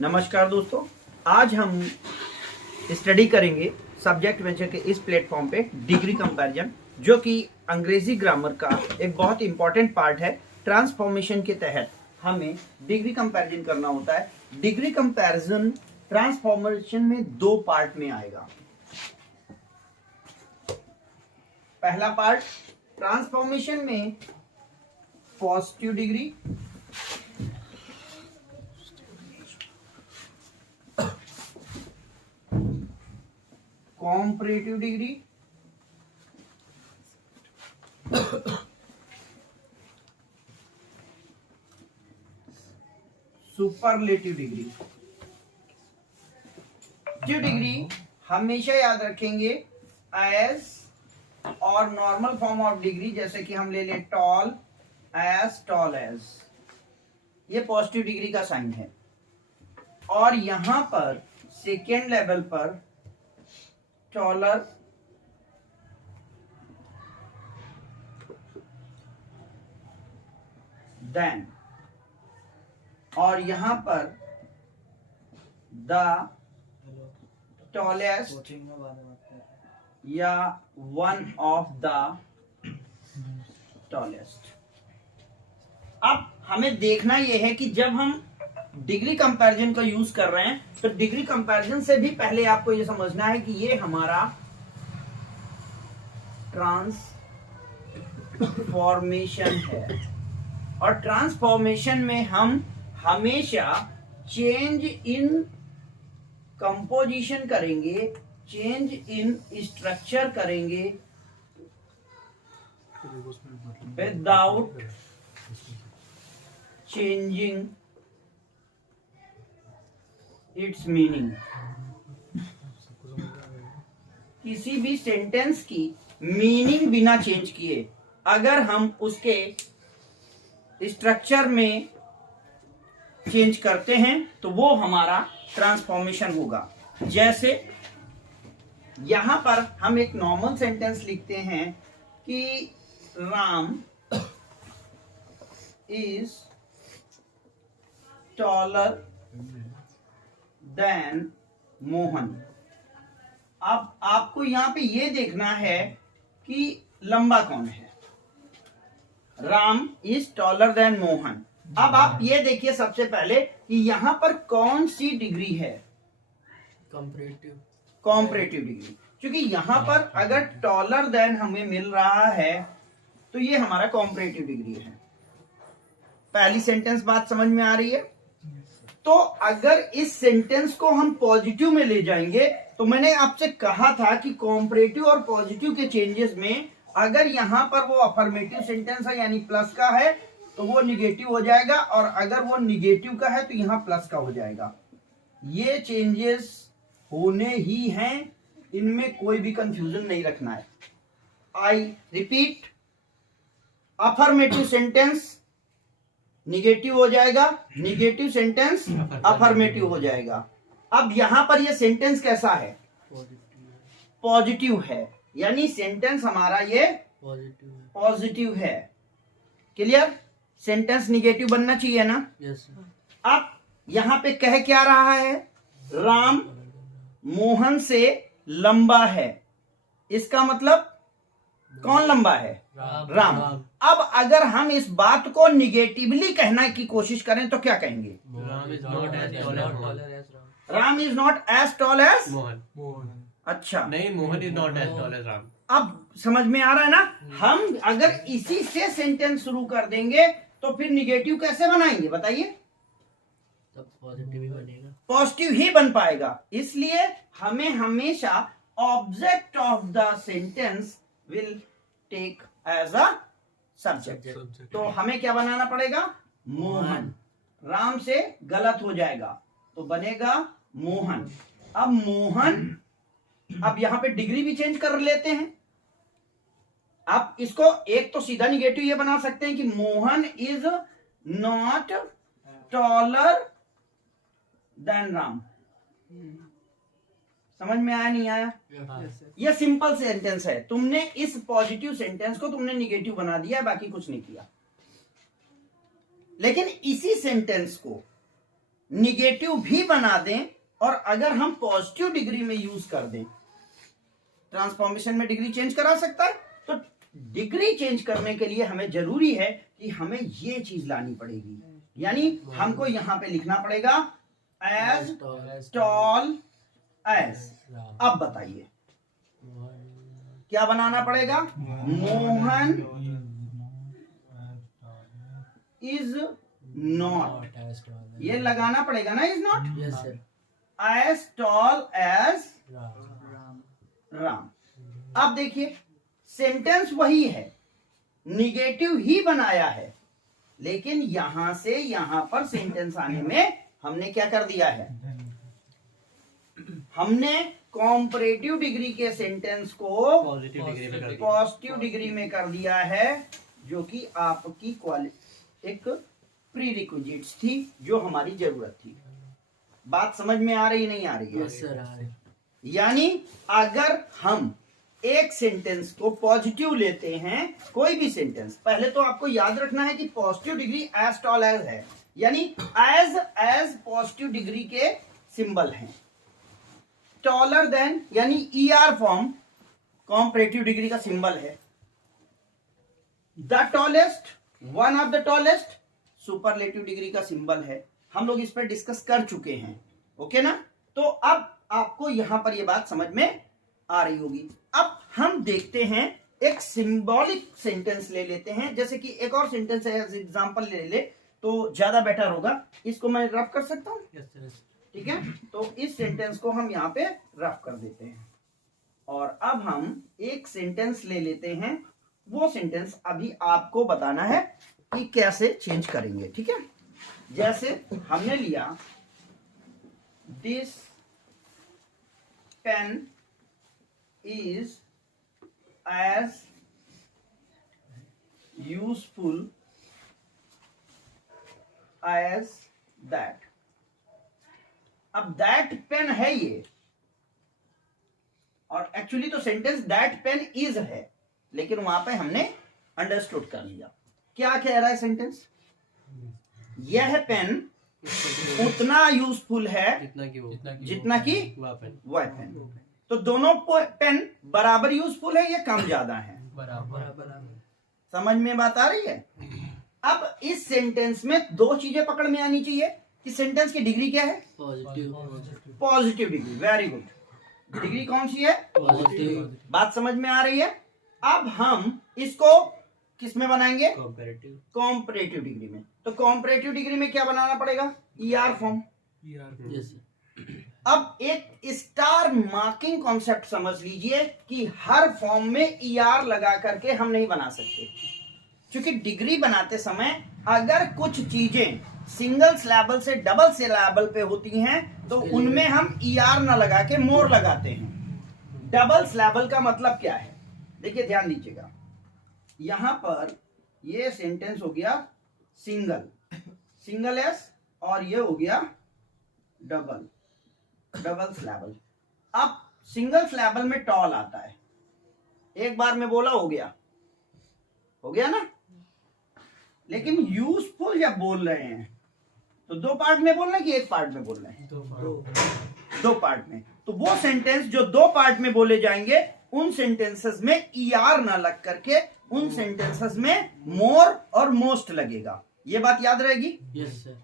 नमस्कार दोस्तों, आज हम स्टडी करेंगे सब्जेक्ट वेंचर के इस प्लेटफॉर्म पे डिग्री कंपैरिजन, जो कि अंग्रेजी ग्रामर का एक बहुत इंपॉर्टेंट पार्ट है। ट्रांसफॉर्मेशन के तहत हमें डिग्री कंपैरिजन करना होता है। डिग्री कंपैरिजन ट्रांसफॉर्मेशन में दो पार्ट में आएगा। पहला पार्ट ट्रांसफॉर्मेशन में positive degree, comparative degree, superlative degree. जो डिग्री हमेशा याद रखेंगे एज और नॉर्मल फॉर्म ऑफ डिग्री, जैसे कि हम ले लें टॉल एज, ये पॉजिटिव डिग्री का साइन है। और यहां पर सेकेंड लेवल पर टॉलर देन, और यहां पर द टॉलेस्ट या वन ऑफ द टॉलेस्ट। अब हमें देखना यह है कि जब हम डिग्री कंपैरिजन का यूज कर रहे हैं तो डिग्री कंपैरिजन से भी पहले आपको यह समझना है कि ये हमारा ट्रांसफॉर्मेशन है, और ट्रांसफॉर्मेशन में हम हमेशा चेंज इन कंपोजिशन करेंगे, चेंज इन स्ट्रक्चर करेंगे विदाउट चेंजिंग इट्स मीनिंग। किसी भी सेंटेंस की मीनिंग बिना चेंज किए अगर हम उसके स्ट्रक्चर में चेंज करते हैं तो वो हमारा ट्रांसफॉर्मेशन होगा। जैसे यहां पर हम एक नॉर्मल सेंटेंस लिखते हैं कि Ram is taller than Mohan. अब आपको यहां पे ये देखना है कि लंबा कौन है। Ram is taller than Mohan. अब आप ये देखिए सबसे पहले कि यहां पर कौन सी डिग्री है, कॉम्परेटिव डिग्री। क्योंकि यहां पर अगर टॉलर देन हमें मिल रहा है तो ये हमारा कॉम्परेटिव डिग्री है। पहली सेंटेंस बात समझ में आ रही है? तो अगर इस सेंटेंस को हम पॉजिटिव में ले जाएंगे तो मैंने आपसे कहा था कि कॉम्परेटिव और पॉजिटिव के चेंजेस में अगर यहां पर वो अफर्मेटिव सेंटेंस है यानी प्लस का है तो वो निगेटिव हो जाएगा, और अगर वो निगेटिव का है तो यहां प्लस का हो जाएगा। ये चेंजेस होने ही हैं, इनमें कोई भी कंफ्यूजन नहीं रखना है। I repeat, affirmative sentence negative हो जाएगा, निगेटिव सेंटेंस अफर्मेटिव हो जाएगा। अब यहां पर ये सेंटेंस कैसा है? पॉजिटिव है, यानी सेंटेंस हमारा ये पॉजिटिव है। क्लियर? सेंटेंस निगेटिव बनना चाहिए ना? यस। अब यहां पे कह क्या रहा है? राम मोहन से लंबा है। इसका मतलब कौन लंबा है? राम। अब अगर हम इस बात को निगेटिवली कहना की कोशिश करें तो क्या कहेंगे? Ram is not as tall as Mohan. अच्छा, नहीं, Mohan is not as tall as Ram. अब समझ में आ रहा है ना? हम अगर इसी से सेंटेंस शुरू कर देंगे तो फिर निगेटिव कैसे बनाएंगे बताइए? तब पॉजिटिव ही बनेगा, पॉजिटिव ही बन पाएगा। इसलिए हमें हमेशा object of the sentence will take as a subject. तो हमें क्या बनाना पड़ेगा? मोहन। राम से गलत हो जाएगा तो बनेगा मोहन। अब मोहन, अब यहां पे डिग्री भी चेंज कर लेते हैं। आप इसको एक तो सीधा निगेटिव ये बना सकते हैं कि Mohan is not taller than Ram. समझ में आया नहीं आया? ये सिंपल सेंटेंस है। तुमने इस पॉजिटिव सेंटेंस को तुमने निगेटिव बना दिया, बाकी कुछ नहीं किया। लेकिन इसी सेंटेंस को निगेटिव भी बना दें और अगर हम पॉजिटिव डिग्री में यूज कर दें, ट्रांसफॉर्मेशन में डिग्री चेंज करा सकता है। तो डिग्री चेंज करने के लिए हमें जरूरी है कि हमें ये चीज लानी पड़ेगी, यानी हमको यहां पे लिखना पड़ेगा एज टॉल एज। अब बताइए क्या बनाना पड़ेगा? मोहन इज नॉट, ये लगाना पड़ेगा ना, is not yes sir. As tall as Ram. अब देखिए सेंटेंस वही है, निगेटिव ही बनाया है, लेकिन यहां से यहां पर सेंटेंस आने में हमने क्या कर दिया है? हमने कॉम्परेटिव डिग्री के सेंटेंस को पॉजिटिव डिग्री में कर दिया। पॉजिटिव डिग्री में कर दिया है, जो कि आपकी एक प्रीरिक्विजिट्स थी, जो हमारी जरूरत थी। बात समझ में आ रही नहीं आ रही है? Yes sir. यानी अगर हम एक सेंटेंस को पॉजिटिव लेते हैं, कोई भी सेंटेंस, पहले तो आपको याद रखना है कि positive degree as tall as है, यानी एज पॉजिटिव डिग्री के सिंबल हैं। टॉलर देन यानी ER फॉर्म कॉम्परेटिव डिग्री का सिंबल है। The tallest, one of the tallest superlative degree का सिंबल है। हम लोग इस पर डिस्कस कर चुके हैं, ओके ना? तो अब आपको यहां पर यह बात समझ में आ रही होगी। अब हम देखते हैं, एक सिंबॉलिक सेंटेंस ले लेते हैं, जैसे कि एक और सेंटेंस है, एज एग्जांपल ले ले तो ज्यादा बेटर होगा। इसको मैं रफ कर सकता हूं? Yes sir. ठीक है, तो इस सेंटेंस को हम यहाँ पे रफ कर देते हैं और अब हम एक सेंटेंस ले लेते हैं। वो सेंटेंस अभी आपको बताना है कि कैसे चेंज करेंगे, ठीक है? जैसे हमने लिया this pen is as useful as that. अब दैट पेन है ये, और एक्चुअली तो सेंटेंस दैट पेन इज है, लेकिन वहां पे हमने अंडरस्टूड कर लिया। क्या कह रहा है सेंटेंस? यह पेन उतना यूजफुल है जितना कि वह पेन। तो दोनों पेन बराबर यूजफुल है या कम ज्यादा है? बराबर। समझ में बात आ रही है? अब इस सेंटेंस में दो चीजें पकड़ में आनी चाहिए कि सेंटेंस की डिग्री क्या है? Positive degree. Very good. Degree कौन सी है? पॉजिटिव। बात समझ में आ रही है? अब हम इसको किस में बनाएंगे? कॉम्परेटिव डिग्री में। तो कॉम्परेटिव डिग्री में क्या बनाना पड़ेगा? ER form. यस। अब एक स्टार मार्किंग कॉन्सेप्ट समझ लीजिए कि हर फॉर्म में ER लगा करके हम नहीं बना सकते, क्योंकि डिग्री बनाते समय अगर कुछ चीजें सिंगल सिलेबल से डबल सिलेबल पे होती हैं तो उनमें हम ER ना लगा के मोर लगाते हैं। डबल सिलेबल का मतलब क्या है? देखिए ध्यान दीजिएगा, यहां पर ये सेंटेंस हो गया सिंगल एस और ये हो गया डबल सिलेबल। अब सिंगल सिलेबल में टॉल आता है, एक बार में बोला हो गया ना? लेकिन यूजफुल जब बोल रहे हैं तो दो पार्ट में बोल रहे हैं कि एक पार्ट में बोल रहे हैं? दो पार्ट में। तो वो सेंटेंस जो दो पार्ट में बोले जाएंगे, उन सेंटेंसेस में ER ना लग करके उन सेंटेंसेस में मोर और मोस्ट लगेगा। ये बात याद रहेगी? Yes sir.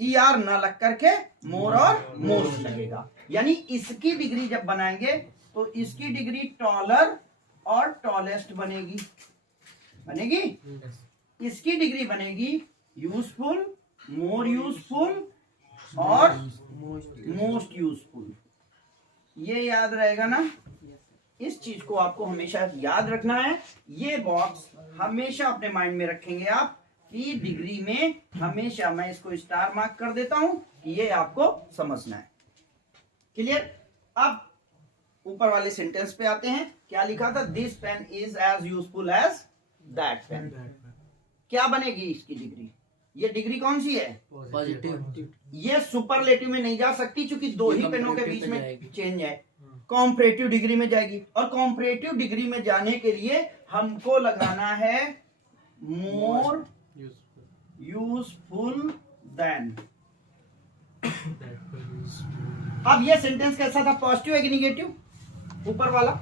ER ना लग करके मोर और मोस्ट लगेगा। यानी इसकी डिग्री जब बनाएंगे तो इसकी डिग्री टॉलर और टॉलेस्ट बनेगी। इसकी डिग्री बनेगी यूजफुल, मोर यूजफुल और मोस्ट यूजफुल। ये याद रहेगा ना? इस चीज को आपको हमेशा याद रखना है। ये बॉक्स हमेशा अपने माइंड में रखेंगे आप कि डिग्री में हमेशा, मैं इसको स्टार मार्क कर देता हूं कि ये आपको समझना है। क्लियर? अब ऊपर वाले सेंटेंस पे आते हैं। क्या लिखा था? This pen is as useful as that pen. क्या बनेगी इसकी डिग्री? ये डिग्री कौन सी है? पॉजिटिव। ये सुपरलेटिव में नहीं जा सकती क्योंकि दो ही पेनों के बीच में चेंज है। कॉम्परेटिव डिग्री में जाएगी, और कॉम्परेटिव डिग्री में जाने के लिए हमको लगाना है मोर यूजफुल देन। अब ये सेंटेंस कैसा था, पॉजिटिव है कि निगेटिव? ऊपर वाला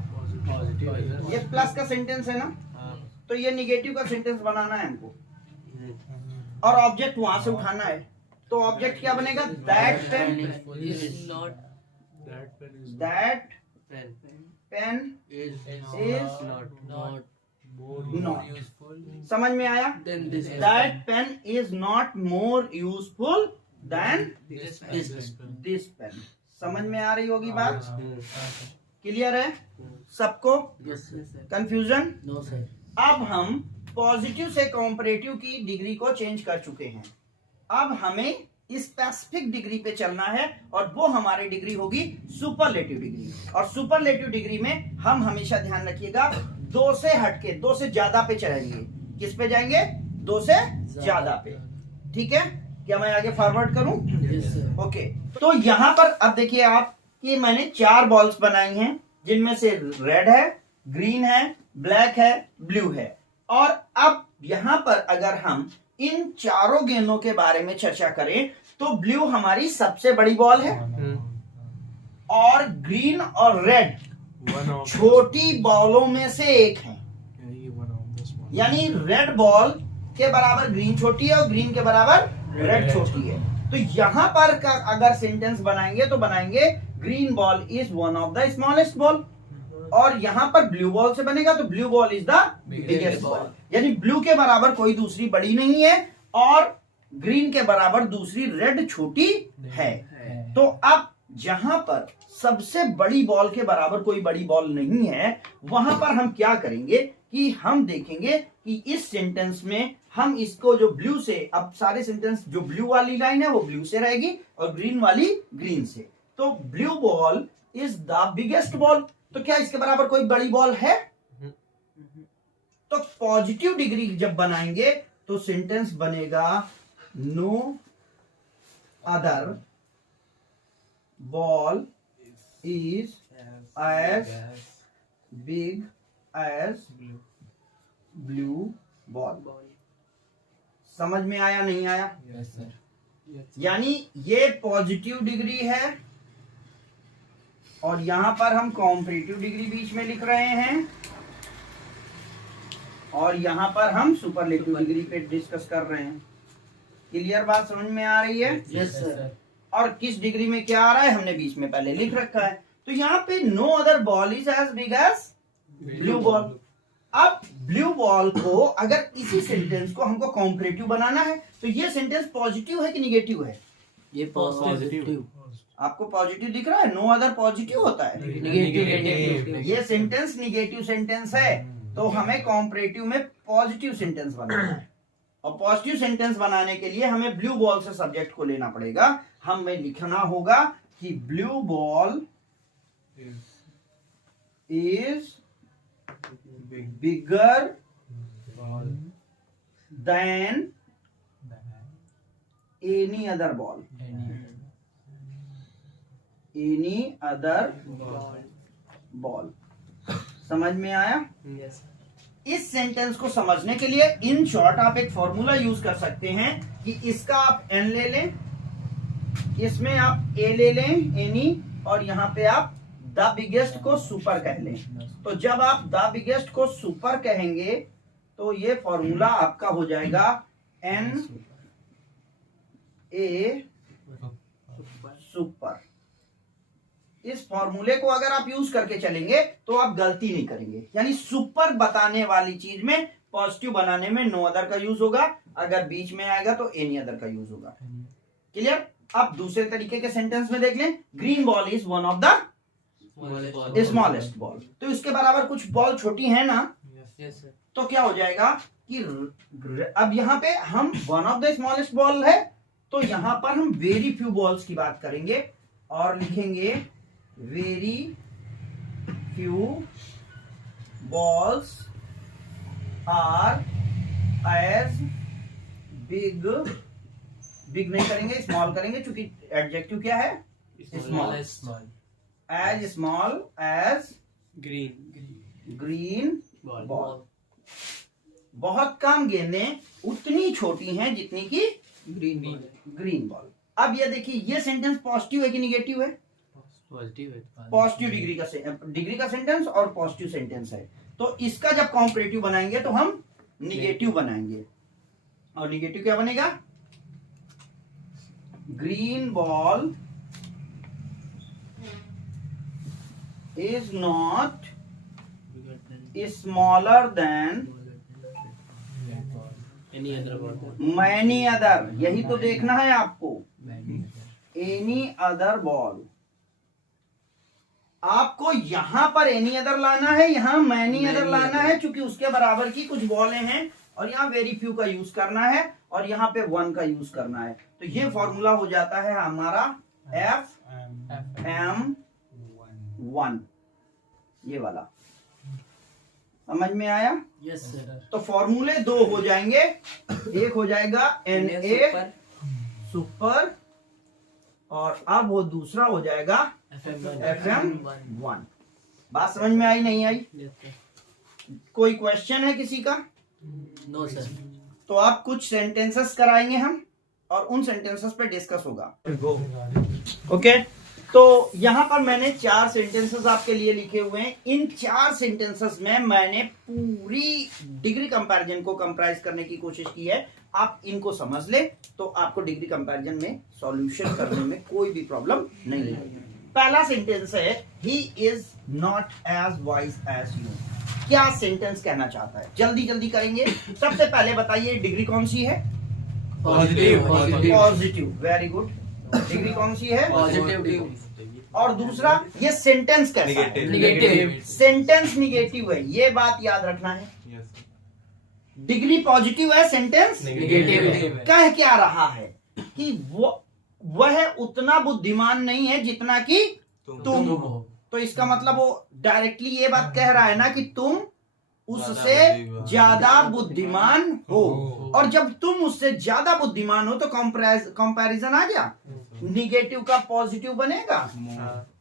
ये प्लस का सेंटेंस है ना, तो ये निगेटिव का सेंटेंस बनाना है हमको, और ऑब्जेक्ट वहां से उठाना है। तो ऑब्जेक्ट क्या बनेगा, that pen is not that pen pen is is not not useful समझ में आया? than this that pen is not more useful than this this pen. समझ में आ रही होगी बात? क्लियर है सबको? yes sir confusion? no sir अब हम पॉजिटिव से कॉम्परेटिव की डिग्री को चेंज कर चुके हैं। अब हमें स्पेसिफिक डिग्री पे चलना है, और वो हमारी डिग्री होगी सुपरलेटिव डिग्री। और सुपरलेटिव डिग्री में हम हमेशा ध्यान रखिएगा, दो से हटके, दो से ज्यादा पे चलेंगे। किस पे जाएंगे? दो से ज्यादा पे। ठीक है, क्या मैं आगे फॉरवर्ड करूं? yes sir ओके, तो यहां पर अब देखिए आप कि मैंने 4 बॉल्स बनाई हैं, जिनमें से रेड है, ग्रीन है, ब्लैक है, ब्लू है। और अब यहां पर अगर हम इन चारों गेंदों के बारे में चर्चा करें तो ब्लू हमारी सबसे बड़ी बॉल है, और ग्रीन और रेड छोटी बॉलों में से एक है। यानी रेड बॉल के बराबर ग्रीन छोटी है और ग्रीन के बराबर रेड छोटी है। तो यहां पर का अगर सेंटेंस बनाएंगे तो बनाएंगे green ball is one of the smallest ball, और यहां पर ब्लू बॉल से बनेगा तो blue ball is the biggest ball. यानी ब्लू के बराबर कोई दूसरी बड़ी नहीं है, और ग्रीन के बराबर दूसरी रेड छोटी है। तो अब जहां पर सबसे बड़ी बॉल के बराबर कोई बड़ी बॉल नहीं है, वहां पर हम क्या करेंगे कि हम देखेंगे कि इस सेंटेंस में हम इसको जो ब्लू से, अब सारे सेंटेंस जो ब्लू वाली लाइन है वो ब्लू से रहेगी और ग्रीन वाली ग्रीन से। तो blue ball is the biggest ball, तो क्या इसके बराबर कोई बड़ी बॉल है? तो पॉजिटिव डिग्री जब बनाएंगे तो सेंटेंस बनेगा no other ball is as big as blue ball. समझ में आया नहीं आया? yes sir यानी ये पॉजिटिव डिग्री है, और यहां पर हम कॉम्परेटिव डिग्री बीच में लिख रहे हैं, और यहां पर हम सुपरलेटिव डिग्री पे डिस्कस कर रहे हैं। क्लियर बात समझ में आ रही है? yes sir और किस डिग्री में क्या आ रहा है हमने बीच में पहले लिख रखा है। तो यहाँ पे no other ball is as big as blue ball. अब ब्लू बॉल को अगर इसी सेंटेंस को हमको कॉम्परेटिव बनाना है तो ये सेंटेंस पॉजिटिव है कि निगेटिव है? ये पॉजिटिव आपको पॉजिटिव दिख रहा है? नो अदर पॉजिटिव होता है, नेगेटिव ये सेंटेंस निगेटिव सेंटेंस है, तो हमें कॉम्परेटिव में पॉजिटिव सेंटेंस बनाना है। और पॉजिटिव सेंटेंस बनाने के लिए हमें ब्लू बॉल से सब्जेक्ट को लेना पड़ेगा। हमें लिखना होगा कि blue ball is bigger than any other ball, any other ball. समझ में आया? yes इस सेंटेंस को समझने के लिए इन शॉर्ट आप एक फॉर्मूला यूज कर सकते हैं कि इसका आप एन ले लें, इसमें आप ए ले लें एनी, और यहां पे आप द बिगेस्ट को सुपर कह लें। तो जब आप द बिगेस्ट को सुपर कहेंगे तो ये फॉर्मूला आपका हो जाएगा एन ए सुपर। इस फॉर्मूले को अगर आप यूज करके चलेंगे तो आप गलती नहीं करेंगे। यानी सुपर बताने वाली चीज में पॉजिटिव बनाने में नो अदर का यूज होगा, अगर बीच में आएगा तो एनी अदर का यूज होगा। क्लियर? अब दूसरे तरीके के सेंटेंस में देख लें, green ball is one of the smallest ball, तो इसके बराबर कुछ बॉल छोटी है ना, yes sir तो क्या हो जाएगा कि अब यहाँ पे हम one of the smallest ball है, तो यहां पर हम वेरी फ्यू बॉल्स की बात करेंगे और लिखेंगे very few balls are as big, big नहीं करेंगे, स्मॉल करेंगे, क्योंकि एडजेक्टिव क्या है? small as small as green ball. बहुत कम गेंदें उतनी छोटी हैं जितनी की ग्रीन बॉल। अब ये देखिए, ये सेंटेंस पॉजिटिव है कि निगेटिव है? पॉजिटिव है। पॉजिटिव डिग्री का सेंटेंस और पॉजिटिव सेंटेंस है, तो इसका जब कॉम्परेटिव बनाएंगे तो हम निगेटिव बनाएंगे, और निगेटिव क्या बनेगा? Green ball is not smaller than any other ball. Many other, यही तो देखना है आपको। एनी अदर बॉल, आपको यहां पर एनी अदर लाना है, यहां मैनी अदर लाना है, क्योंकि उसके बराबर की कुछ बॉलें हैं, और यहाँ वेरी फ्यू का यूज करना है, और यहाँ पे वन का यूज करना है। तो ये फॉर्मूला हो जाता है हमारा FM1, ये वाला। समझ में आया? Yes sir. तो फॉर्मूले दो हो जाएंगे, एक हो जाएगा Na सुपर, और अब वो दूसरा हो जाएगा FM1। बात समझ में आई नहीं आई? कोई क्वेश्चन है किसी का? No sir. तो आप कुछ सेंटेंसेस कराएंगे हम, और उन सेंटेंसेस पे डिस्कस होगा। ओके, तो यहां पर मैंने 4 सेंटेंसेस आपके लिए लिखे हुए हैं। इन 4 सेंटेंसेस में मैंने पूरी डिग्री कंपैरिजन को कंप्राइज करने की कोशिश की है। आप इनको समझ ले तो आपको डिग्री कंपैरिजन में सॉल्यूशन करने में कोई भी प्रॉब्लम नहीं है। पहला सेंटेंस है, he is not as wise as you. क्या सेंटेंस कहना चाहता है? जल्दी जल्दी करेंगे। सबसे पहले बताइए डिग्री कौन सी है? Positive. Positive, very good. Degree कौन सी है? पॉजिटिव। और दूसरा, ये सेंटेंस कैसा है? निगेटिव। सेंटेंस निगेटिव है, ये बात याद रखना है। डिग्री पॉजिटिव है, सेंटेंस निगेटिव। कह क्या रहा है कि वह उतना बुद्धिमान नहीं है जितना कि तुम हो। तो इसका मतलब वो डायरेक्टली ये बात कह रहा है ना कि तुम उससे ज्यादा बुद्धिमान हो, और जब तुम उससे ज्यादा बुद्धिमान हो तो कंपैरिजन आ गया, निगेटिव का पॉजिटिव बनेगा।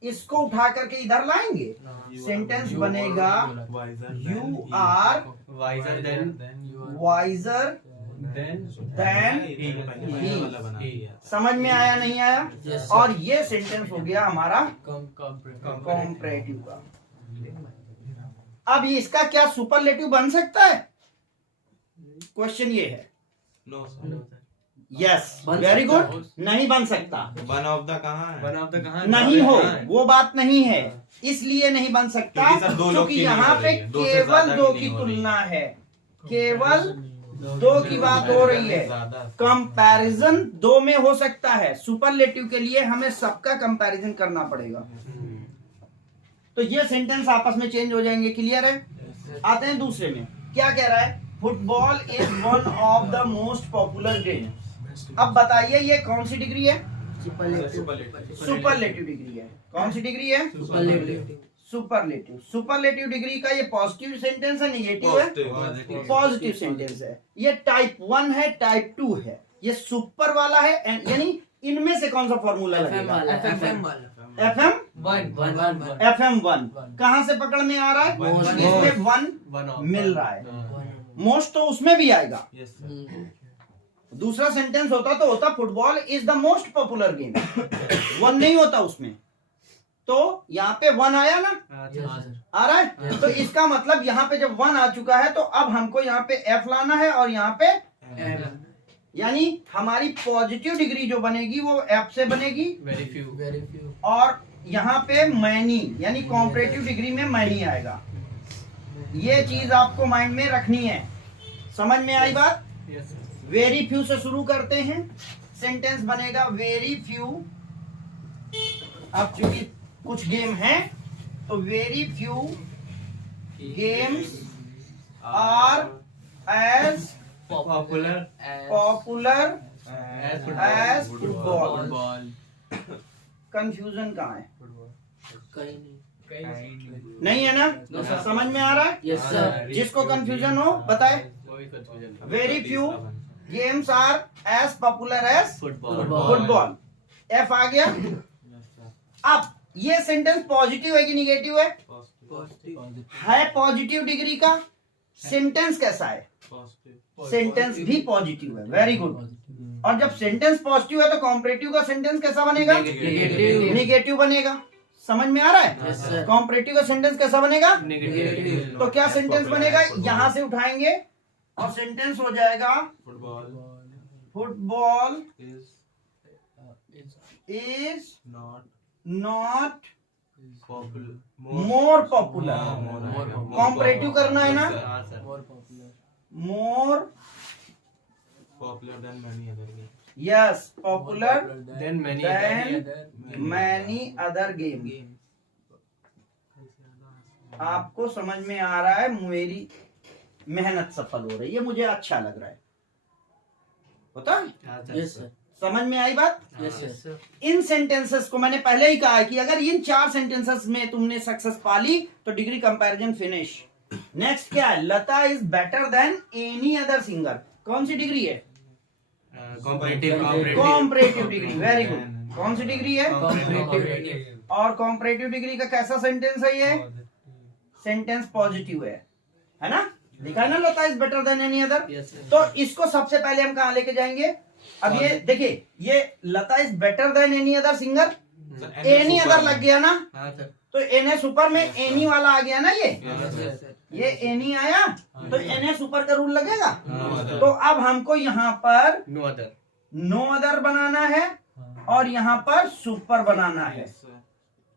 इसको उठा करके इधर लाएंगे, सेंटेंस बनेगा you are wiser than he. समझ में आया नहीं आया? Yes, sir. और ये सेंटेंस हो गया हमारा कॉम्परेटिव का। अब इसका क्या सुपरलेटिव बन सकता है? क्वेश्चन ये है। यस, बन वेरी सकता गुड। नहीं बन सकता, वन ऑफ द कहाँ है? नहीं हो, वो बात नहीं है। इसलिए नहीं बन सकता क्योंकि सर दो लोग क्योंकि की यहाँ नहीं पे हो रही है, दो से केवल ज्यादा दो की की नहीं हो रही। तुलना है, केवल दो की बात हो रही है। कंपैरिजन दो में हो सकता है, सुपरलेटिव के लिए हमें सबका कंपैरिजन करना पड़ेगा। तो ये सेंटेंस आपस में चेंज हो जाएंगे, क्लियर है? आते हैं दूसरे में, क्या कह रहा है? Football is one of the most popular game. अब बताइए ये कौन सी डिग्री है? सुपरलेटिव डिग्री है। कौन सी डिग्री है? सुपरलेटिव। सुपरलेटिव डिग्री का ये पॉजिटिव सेंटेंस है, निगेटिव है? पॉजिटिव सेंटेंस है। ये टाइप 1 है, टाइप 2 है। ये सुपर वाला है, यानी इनमें से कौन सा फॉर्मूला लगेगा? FM1। कहां से पकड़ में आ रहा है? Most। इसमें 1 मिल रहा है। मोस्ट तो उसमें भी आएगा। दूसरा सेंटेंस होता तो होता football is the most popular game, 1 नहीं होता उसमें। तो यहाँ पे 1 आया ना? आ रहा है? तो इसका मतलब यहाँ पे जब 1 आ चुका है तो अब हमको यहाँ पे F लाना है, और यहाँ पे यानी हमारी पॉजिटिव डिग्री जो बनेगी वो F से बनेगी, वेरी फ्यू। और यहाँ पे मैनी यानी कॉम्परेटिव डिग्री में मैनी आएगा। ये चीज आपको माइंड में रखनी है। समझ में आई बात? वेरी फ्यू से शुरू करते हैं, सेंटेंस बनेगा वेरी फ्यू। अब चूंकि कुछ गेम है तो very few games are as popular as football. Confusion कहाँ है? नहीं है ना? No, sir. समझ में आ रहा है? Yes sir. जिसको कंफ्यूजन हो बताए। Very few games are as popular as football. F आ गया। अब ये सेंटेंस पॉजिटिव है कि निगेटिव है? है पॉजिटिव डिग्री का। सेंटेंस कैसा है? सेंटेंस भी पॉजिटिव है, वेरी गुड। और जब सेंटेंस पॉजिटिव है तो कॉम्परेटिव का सेंटेंस कैसा बनेगा? Negative. निगेटिव बनेगा। समझ में आ रहा है? Yes, sir. कॉम्परेटिव का सेंटेंस कैसा बनेगा? Negative. तो क्या सेंटेंस बनेगा? यहां से उठाएंगे और सेंटेंस हो जाएगा football football is is not not popular more popular. Comparative करना है ना? हाँ sir More popular. More popular than many other game yes popular Then many Then other many other game. games. आपको समझ में आ रहा है? मेरी मेहनत सफल हो रही है, मुझे अच्छा लग रहा है। होता है? Yes, sir. समझ में आई बात? Yes, sir. इन सेंटेंसेस को मैंने पहले ही कहा है कि अगर इन 4 सेंटेंसेस में तुमने सक्सेस पा ली तो डिग्री कंपैरिजन फिनिश। नेक्स्ट क्या है? Lata is better than any other singer. कौन सी डिग्री है? Comparative degree. Very good. कौन सी डिग्री है? Comparative. और कॉम्परेटिव डिग्री का कैसा सेंटेंस है ये? सेंटेंस पॉजिटिव है ना? लिखा है ना Lata is better than any other. Yes, sir. तो इसको सबसे पहले हम कहाँ लेके जाएंगे? अब ये देखिए, ये Lata is better than any other singer, any other लग गया ना? हाँ सर. तो एनए सुपर में एनी वाला आ गया ना? Yes, ये sir. एनी आया तो एनए सुपर का रूल लगेगा। No तो अब हमको यहाँ पर No other. नो अदर बनाना है और यहाँ पर सुपर बनाना है।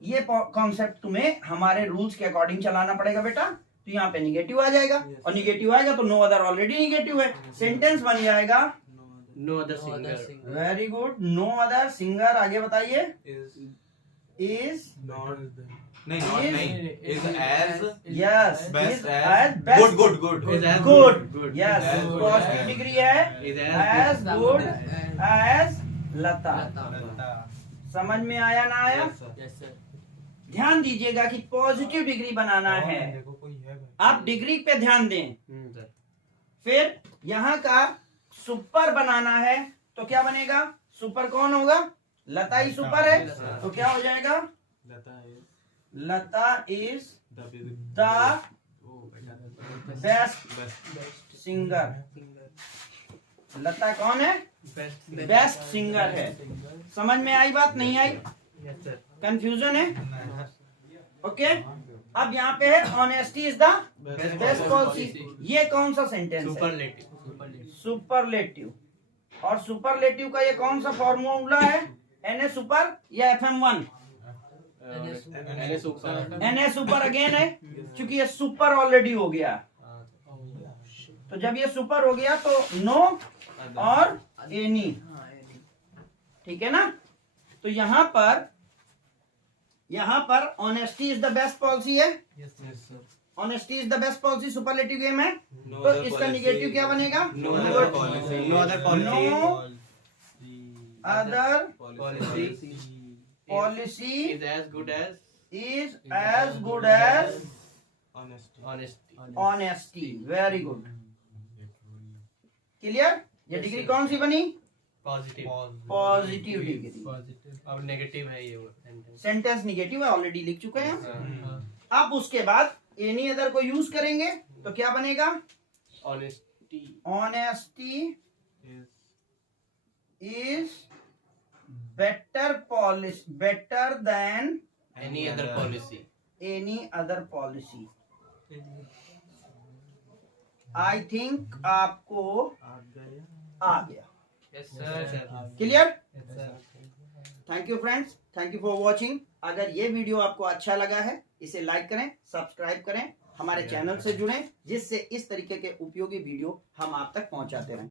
ये कॉन्सेप्ट तुम्हें हमारे रूल्स के अकॉर्डिंग चलाना पड़ेगा बेटा। तो यहाँ पे निगेटिव आ जाएगा और निगेटिव आएगा तो नो अदर ऑलरेडी निगेटिव है, सेंटेंस बन जाएगा No other singer. Very good. No other singer. आगे बताइए। इज नॉट नहीं is as yes best as as good good Is as good yes As good positive as. Degree है Is as good as Lata. Lata. समझ में आया ना आया? Yes, sir. ध्यान दीजिएगा कि पॉजिटिव डिग्री बनाना है। देखो कोई है आप डिग्री पे ध्यान दें। Sir. फिर यहाँ का सुपर बनाना है तो क्या बनेगा? सुपर कौन होगा? लता ही सुपर है तो क्या हो जाएगा? लता इज द बेस्ट सिंगर। लता कौन है? बेस्ट सिंगर है। समझ में आई बात? नहीं आई? Yes, sir. कंफ्यूजन है? ओके। अब यहाँ पे है honesty is the best policy. ये कौन सा सेंटेंस है? Superlative. सुपरलेटिव। और सुपरलेटिव का ये कौन सा फॉर्मूला है? एनए सुपर या FM1? एनए सुपर अगेन है क्योंकि ये सुपर ऑलरेडी हो गया। तो जब ये सुपर हो गया तो नो और एनी। ठीक है ना? तो यहाँ पर honesty is the best policy है। Honesty is the best policy superlative game है। तो इसका निगेटिव क्या बनेगा? No other policy. No other policy. No other policy Is as good as is as good as honesty. Honesty. Very good. Clear? ये degree कौन सी बनी? Positive. Positive degree. अब नेगेटिव है ये sentence. सेंटेंस निगेटिव है, ऑलरेडी लिख चुके हैं। हाँ. अब उसके बाद एनी अदर को यूज करेंगे तो क्या बनेगा? Honesty. Honesty is better then Any other policy. Any other policy. I think आपको आ गया। Yes, sir. Clear? Yes, sir. Thank you friends, thank you for watching. अगर ये वीडियो आपको अच्छा लगा है इसे लाइक करें, सब्सक्राइब करें, हमारे चैनल से जुड़ें जिससे इस तरीके के उपयोगी वीडियो हम आप तक पहुंचाते रहें।